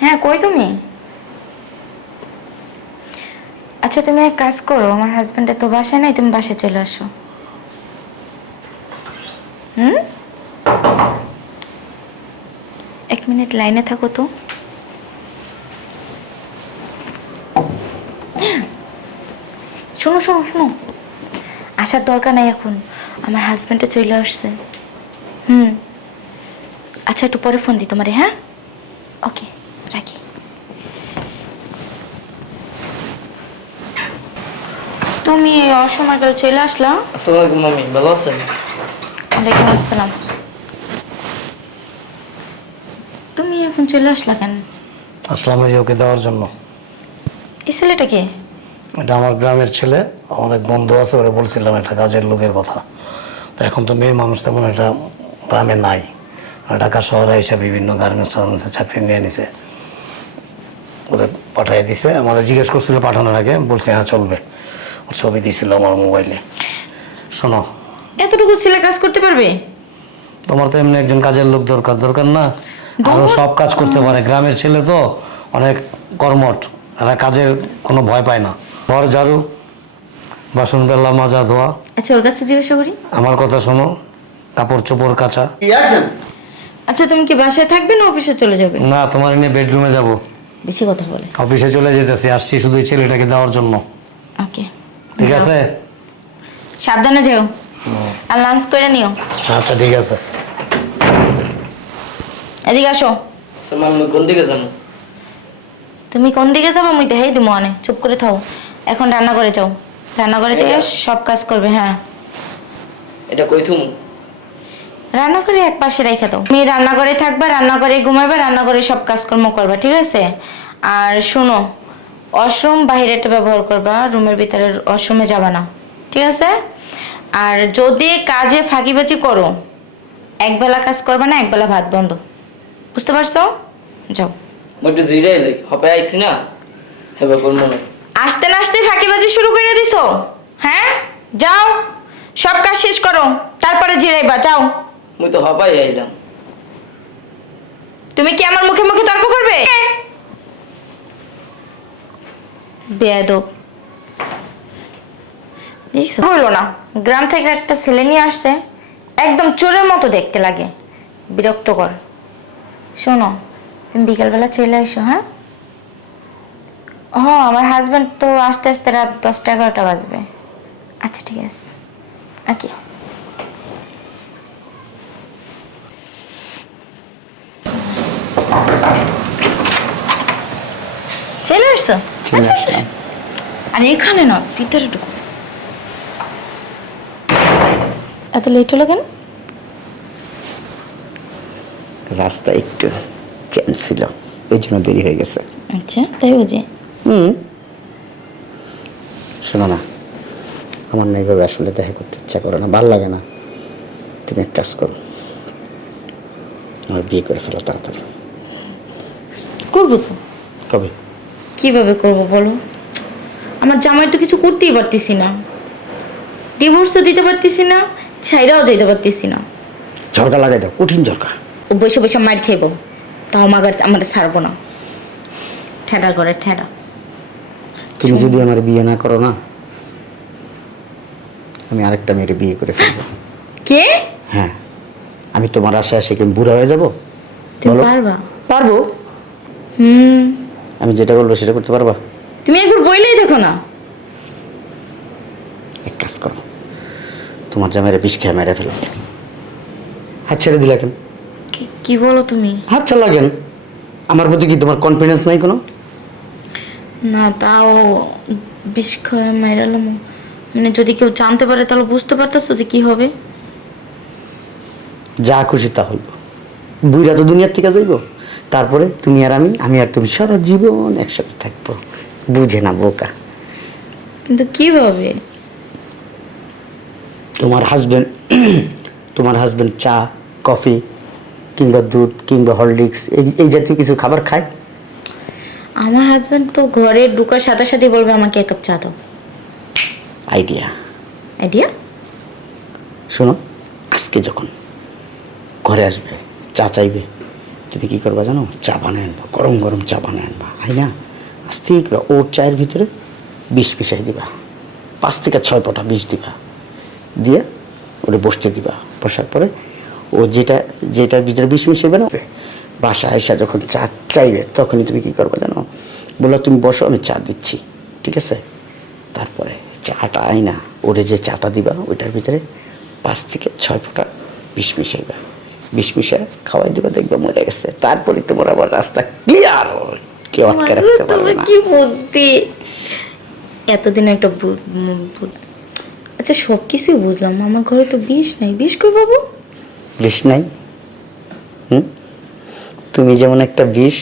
হ্যাঁ কই তুমি? আচ্ছা তুমি এক কাজ করো, আমার হাজব্যান্ডের তো বাসায় নাই, তুমি বাসায় চলে আসো। হুম? এক মিনিট লাইনে থাকো তো। শোনো শোনো শোনো। আসার দরকার নাই এখন, আমার হাজব্যান্ডে চলে আসছে। হুম। আচ্ছা একটু পরে ফোন দিই তোমারে হ্যাঁ? ওকে রাখি তুমি এই অসময়কাল চলে আসলা? আসসালামু আলাইকুম মামি। ভালো আছেন? ওয়ালাইকুম আসসালাম। তুমি এখন চলে আসলা কেন? আসলাম এই ওকে দেওয়ার জন্য। এই ছেলেটা কে? এটা আমার গ্রামের ছেলে। আমার এক বন্ধু আছে ওরা বলছিলাম একটা কাজের লোকের কথা। তো এখন তো মেয়ে মানুষ তেমন একটা গ্রামে নাই। ঢাকা শহরে এসে বিভিন্ন গার্মেন্টস চাকরি নিয়ে নিছে। পাঠিয়ে দিছে। আমাদের জিজ্ঞেস করছিল পাঠানোর আগে। বলছে হ্যাঁ চলবে। ওর ছবি দিছিল আমার মোবাইলে। শোনো। এতটুকু ছেলে কাজ করতে পারবে? তোমার তো এমনি একজন কাজের লোক দরকার দরকার না? আরও সব কাজ করতে পারে। গ্রামের ছেলে তো অনেক কর্মঠ। এরা কাজের কোনো ভয় পায় না। ঘর ঝাড়ু বাসন বেলা মাজা ধোয়া। আচ্ছা ওর কাছে জিজ্ঞাসা করি। আমার কথা শোনো। কাপড় চোপড় কাচা। আচ্ছা তুমি কি বাসায় থাকবে না অফিসে চলে যাবে? না তোমার এনে বেডরুমে যাব। বেশি কথা বলে। অফিসে চলে যেতেছি আসছি শুধু ছেলেটাকে দেওয়ার জন্য। ওকে। ঠিক আছে? সাবধানে যাও। আর লাঞ্চ করে নিও। আচ্ছা ঠিক আছে। এদিকে আসো। মামি কোন দিকে জানো তুমি কোন দিকে যাব? আমি দেখাই দিব অনেক চুপ করে থাও। এখন রান্না করে যাও রান্না করে যাই সব কাজ করবে হ্যাঁ। এটা কই থুম? রান্না করে এক পাশে রেখে দাও। মেয়ে রান্না করে থাকবা রান্না করে ঘুমাবে রান্না করে সব কাজকর্ম করবা ঠিক আছে? আর শোনো অশ্রম বাইরেটা ব্যবহার করবা রুমের ভিতরে অশ্রমে যাবা না ঠিক আছে? আর যদি কাজে ফাঁকিবাজি করো একবেলা কাজ করবা না একবেলা ভাত বন্ধ। বুঝতে পারছ? যাও। একটু জিরাই লাই আইছি না। হেবা করব না। আসতে না আসতে ফাঁকিবাজি শুরু করে দিছো? হ্যাঁ? যাও সব কাজ শেষ করো তারপরে জিরাইবা যাও। মুই তো হপাই আইলাম। তুমি কি আমার মুখে মুখে তর্ক করবে? বেয়াদব। না। গ্রাম থেকে একটা ছেলে নিয়ে আসছে, একদম চোরের মতো দেখতে লাগে। বিরক্তকর শোনো, তুমি বিকেলবেলা চলে এসো হ্যাঁ? ও আমার হাজব্যান্ড তো আস্তে আস্তে রাত দশটা এগারোটা বাজবে। আচ্ছা ঠিক আছে। ওকে চলে আসছো আচ্ছা, আচ্ছা, আচ্ছা। আর এখানে না ভিতরে ঢুকো। এত লেট হলো কেন? রাস্তা একটু জ্যাম ছিল এই জন্য দেরি হয়ে গেছে। আচ্ছা তাই বুঝি? হুম। শোনো না আমার না এইভাবে আসলে দেখা করতে ইচ্ছা করে না ভালো লাগে না। তুমি এক কাজ করো আমার বিয়ে করে ফেলো তাড়াতাড়ি। করব তো। কবে? কীভাবে করব বলো? আমার জামাই তো কিছু করতেই পারতেছি না। ডিভোর্স তো দিতে পারতেছি না ছাইরাও যেতে পারতেছি না। ঝরকা লাগাই দাও কঠিন ঝরকা। ও বসে বসে মার খাইব তাও আমার আমার ছাড়বো না। ঠেডা করে ঠেডা। তুমি যদি আমার বিয়ে না করো না আমি আরেকটা মেয়ের বিয়ে করে ফেলব। কে? হ্যাঁ আমি তোমার আশায় আসে কি বুড়া হয়ে যাব? তুমি পারবা। পারব। হুম। আমি যেটা বলব সেটা করতে পারবা? তুমি একবার বইলেই দেখো না। এক কাজ করো। তোমার জামাইরে বিষ খেয়ে মেরে ফেলো। হাত ছেড়ে দিলা কেন? কি- কি বলো তুমি? হাত চালা কেন? আমার প্রতি কি তোমার কনফিডেন্স নাই কোনো? না তাও বিষ খেয়ে মাইরালাম মানে যদি কেউ জানতে পারে তাহলে বুঝতে পারতেছো যে কি হবে। যা খুশি তা হইব। বুইরা তো দুনিয়ার থেকে যাইব। তারপরে তুমি আর আমি আমি আর তুমি সারা জীবন একসাথে থাকব। বুঝে না বোকা। কিন্তু কীভাবে? তোমার হাজবেন্ড তোমার হাজবেন্ড চা কফি কিংবা দুধ কিংবা হরলিক্স এই এই জাতীয় কিছু খাবার খায়? আমার হাজবেন্ড তো ঘরে ঢুকার সাথে সাথে বলবে আমাকে এক কাপ চা দাও। আইডিয়া আইডিয়া শোনো আজকে যখন ঘরে আসবে চা চাইবে তুমি কি করবা জানো? চা বানিয়ে আনবা, গরম গরম চা বানিয়ে আনবা, তাই না? আস্তে করে ওর চায়ের ভিতরে বিষ মিশাই দিবা, পাঁচ থেকে ছয় পটা বিষ দিবা, দিয়ে ওটা বসতে দিবা। বসার পরে ও যেটা, যেটার ভিতরে বিষ মিশাইবে না বাসা এসে যখন চা চাইবে, তখনই তুমি কী করবে জানো? বলল, তুমি বসো, আমি চা দিচ্ছি। ঠিক আছে? তারপরে চাটা আয় আইনা, ওরে যে চাটা দিবা, ওইটার ভিতরে পাঁচ থেকে ছয় ফোঁটা বিষ মিশাইবা। বিষ মিশাই খাওয়াই দিবা দেখবে মরে গেছে। তারপরে তোমার আবার রাস্তা ক্লিয়ার কেউ আটকে রাখতে পারবে না। কি বুদ্ধি? এতদিন একটা আচ্ছা সব কিছুই বুঝলাম আমার ঘরে তো বিষ নাই। বিষ কই বাবু বিষ নাই? হুম? তুমি যেমন একটা বিষ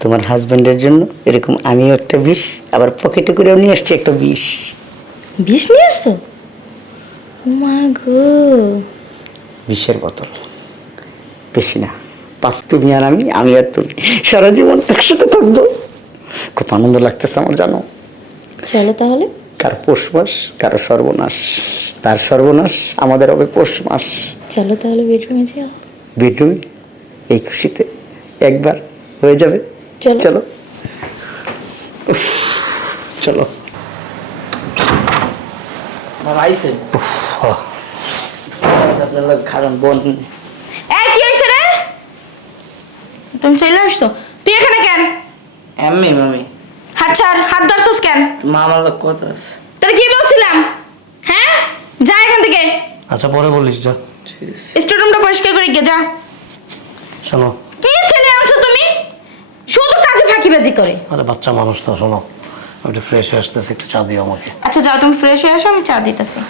তোমার হাজবেন্ডের জন্য এরকম আমিও একটা বিষ আবার পকেটে করেও নিয়ে আসছি একটা বিষ। বিষ নিয়ে আসছো? মা গো। বিষের বোতল। বেশি না। পাঁচ তুমি আর আমি আমি আর তুমি। সারা জীবন একসাথে থাকব। কত আনন্দ লাগতেছে আমার জানো? চলো তাহলে? কারও পৌষ মাস কারও সর্বনাশ। তার সর্বনাশ আমাদের হবে পৌষ মাস। চলো তাহলে বেডরুমে যাও। বেডরুমে? এই খুশিতে একবার হয়ে যাবে। চলো। চলো। চলো। খারাপ বোন এই কি হয়েছে রে তুমি চলে আসছো? তুই এখানে কেন? এমনি মামি। হাত ছাড় হাত ধরছস কেন? মা আমার লোক কথা আছে। তোর কি বলছিলাম? হ্যাঁ? যা এখান থেকে। আচ্ছা পরে বলিস যা। আছে। স্টোরুমটা পরিষ্কার করে গিয়ে যা। শোনো। কি ছেলে আনছো তুমি? শুধু কাজে ফাঁকি ফাঁকিবাজি করে। আরে বাচ্চা মানুষ তো শোনো। আমি একটু ফ্রেশ হয়ে আসতেছি একটু চা দিও আমাকে। আচ্ছা যাও তুমি ফ্রেশ হয়ে আসো আমি চা দিতেছি।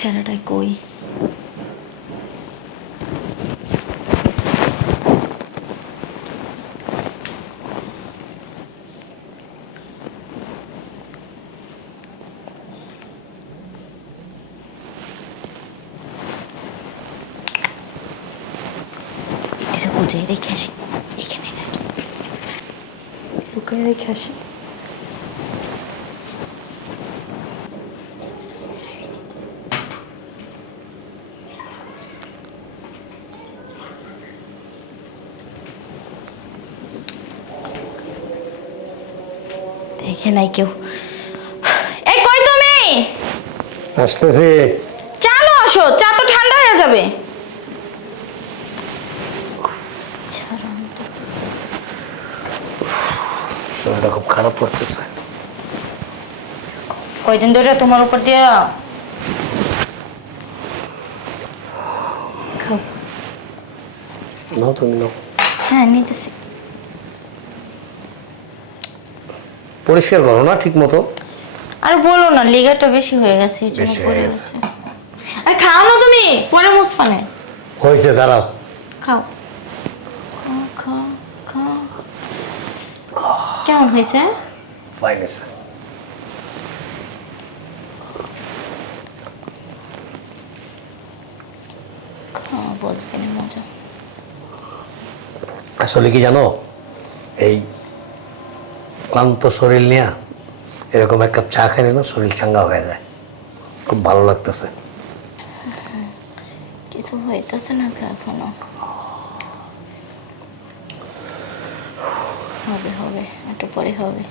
ছেলেটা কই? বুঝে রেখে আসি। এখানে রাখি। লুকিয়ে রেখে আসি দেখে নাই কেউ। এই কই তুমি? আসতেছি। চালো আসো চা তো ঠান্ডা হয়ে যাবে। শরীরটা খুব খারাপ করতেছে। কয়দিন ধরে তোমার উপর দিয়ে নাও তুমি নাও। হ্যাঁ নিতেছি। পরিষ্কার করো না ঠিক মতো আর বলো না লিগারটা বেশি হয়ে গেছে এই জন্য বেশি হয়ে পড়ে গেছে। গেছে। আর খাও না তুমি পরে মুসপানে হয়েছে দাঁড়াও। খাও। খাও খাও খাও। কেমন হয়েছে? ফাইন আছে খাও বসবে না মজা। আসলে কি জানো? এই ক্লান্ত শরীর নিয়ে এরকম এক কাপ চা খাই না শরীর চাঙ্গা হয়ে যায়। খুব ভালো লাগতেছে। কিছু হইতেছে না এখনও। হবে হবে একটু পরে হবে।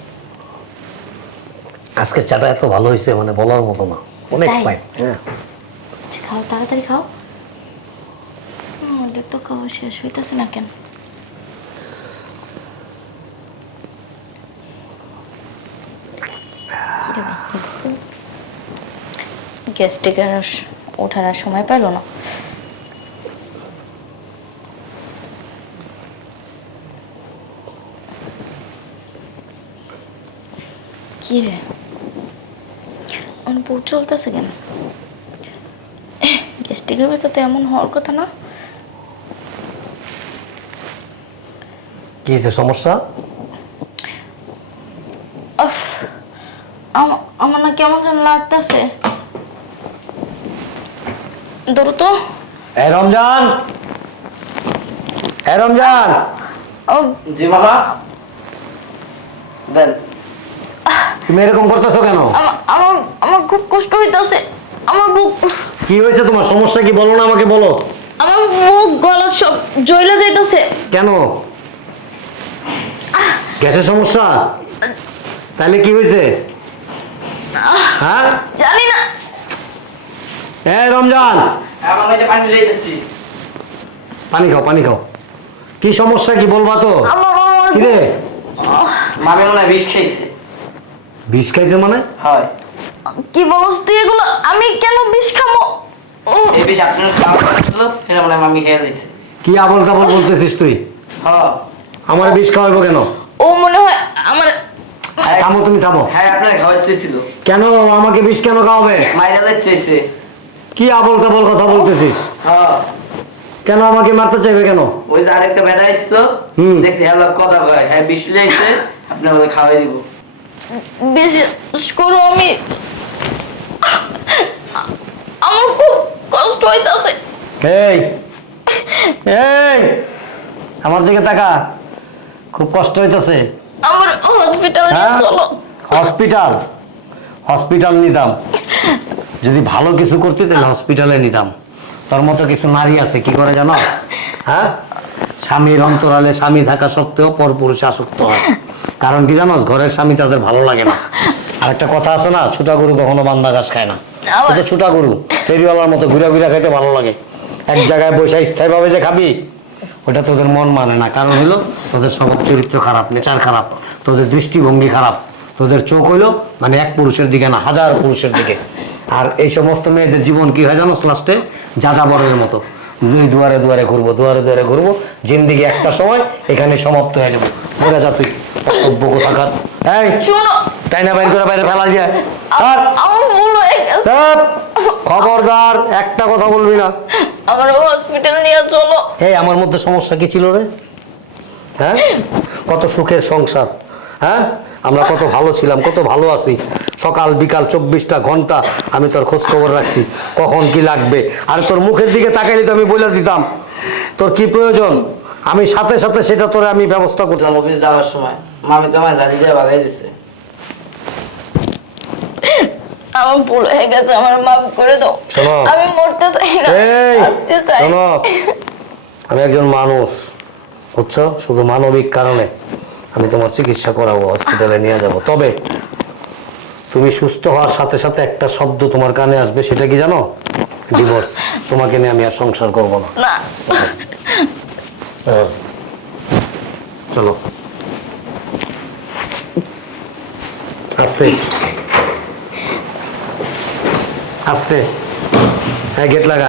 আজকের চাটা এত ভালো হয়েছে মানে বলার মতো না। অনেক ফাইন হ্যাঁ। আচ্ছা খাও তাড়াতাড়ি খাও। তো খাওয়া শেষ হইতেছে না কেন? কি রে ভাই, গ্যাস্ট্রিক আর স- ওঠার আর সময় পেল না। কি রে? আমার বউ চলতেছে কেন? গ্যাস্ট্রিকের ভেতর তো এমন হওয়ার কথা না। কি সমস্যা আফ, আমা- আমার না কেমন যেন লাগতেছে। ধরো তো? এ রমজান! এ রমজান! ও, জি বাবা দেন। তুমি এরকম করতেছো কেন? আমার আমার খুব কষ্ট হইতেছে। আমার বুক কি হয়েছে তোমার? সমস্যা কি? বলো না আমাকে বলো। আমার মুখ গলা সব জ্বলে যাইতাছে। কেন? গ্যাসের সমস্যা? তাহলে কি হয়েছে? হ্যাঁ? জানি না। এই রমজান। হ্যাঁ পানি খাও পানি খাও। কি সমস্যা কি বলবা তো? কি রে? মামি মনে বিষ খাইছে। মানে? হয়। কি বলস তুই এগুলো? আমি কেন বিষ খামো ও এই বিষ আপনার খাওয়া করেছিল সেটা মনে মামি খেয়ে দিয়েছে কি আবল বলতেছিস তুই? হ্যাঁ আমার বিষ খাওয়াবো কেন? ও মনে হ্যাঁ, থামো তুমি থামো। হ্যাঁ আপনার খাওয়ার চেয়েছিল। কেন? আমাকে বিষ কেন খাওয়াবে? মাইরাদের চেয়েছে। কি আবল তাবল কথা বলতেছিস? হ্যাঁ। কেন আমাকে মারতে চাইবে কেন? ওই যে আরেকটা বেটা দেখছি হ্যাঁ কথা কয়। হ্যাঁ বিষ বলে খাওয়াই দিব। বিশেষ করে আমি আমার খুব কষ্ট হইতাছে। এই এই আমার দিকে তাকা। খুব কষ্ট হইতেছে। আমার হসপিটাল নিয়ে হ্যাঁ? চলো। হসপিটাল হসপিটাল নিতাম। যদি ভালো কিছু করতে তাহলে হসপিটালে নিতাম। তোর মতো কিছু নারী আছে কি করে জানো? হ্যাঁ? স্বামীর অন্তরালে স্বামী থাকা সত্ত্বেও পরপুরুষে আসক্ত হয়। কারণ কি জানোস ঘরের স্বামী তাদের ভালো লাগে না। আর একটা কথা আছে না ছোটা গরু কখনো বান্দা ঘাস খায় না। তো ছোটা গরু ফেরিওয়ালার মতো ঘুরে ঘুরে খাইতে ভালো লাগে। এক জায়গায় বসে স্থায়ীভাবে যে খাবি ওটা তোদের মন মানে না। কারণ হলো তোদের স্বভাব চরিত্র খারাপ নেচার খারাপ তোদের দৃষ্টিভঙ্গি খারাপ তোদের চোখ হইল মানে এক পুরুষের দিকে না হাজার পুরুষের দিকে। আর এই সমস্ত মেয়েদের জীবন কি হয় জানো লাস্টে? যাযাবরের মতো। দুই দুয়ারে দুয়ারে ঘুরবো দুয়ারে দুয়ারে ঘুরবো জিন্দিগি একটা সময় এখানে সমাপ্ত হয়ে যাব। বোঝা যা তুই অসভ্য কোথাকার। এই শুনো। তাই না বাইর করে বাইরে ফেলা যায়। খবরদার একটা কথা বলবি না। আমার হসপিটাল নিয়ে চলো। এই আমার মধ্যে সমস্যা কি ছিল রে? হ্যাঁ? কত সুখের সংসার হ্যাঁ? আমরা কত ভালো ছিলাম কত ভালো আছি। সকাল বিকাল চব্বিশটা ঘণ্টা আমি তোর খোঁজ খবর রাখছি। কখন কি লাগবে? আর তোর মুখের দিকে তাকাইলে তো আমি বলে দিতাম। তোর কি প্রয়োজন? আমি সাথে সাথে সেটা তোরে আমি ব্যবস্থা করতাম। করলাম অফিস যাওয়ার সময়। মামি তোমায় জালি দিয়ে বাগাই দিছে। আমার ভুল হয়ে গেছে আমার মাফ করে দাও। শোনো। আমি মরতে চাই না আসতে চাই। শোনো। আমি একজন মানুষ বুঝছ? শুধু মানবিক কারণে আমি তোমার চিকিৎসা করাবো হসপিটালে নিয়ে যাব। তবে তুমি সুস্থ হওয়ার সাথে সাথে একটা শব্দ তোমার কানে আসবে সেটা কি জানো? ডিভোর্স তোমাকে নিয়ে আমি আর সংসার করব না। না। হ্যাঁ। চলো। আস্তে। আস্তে হ্যাঁ গেট লাগা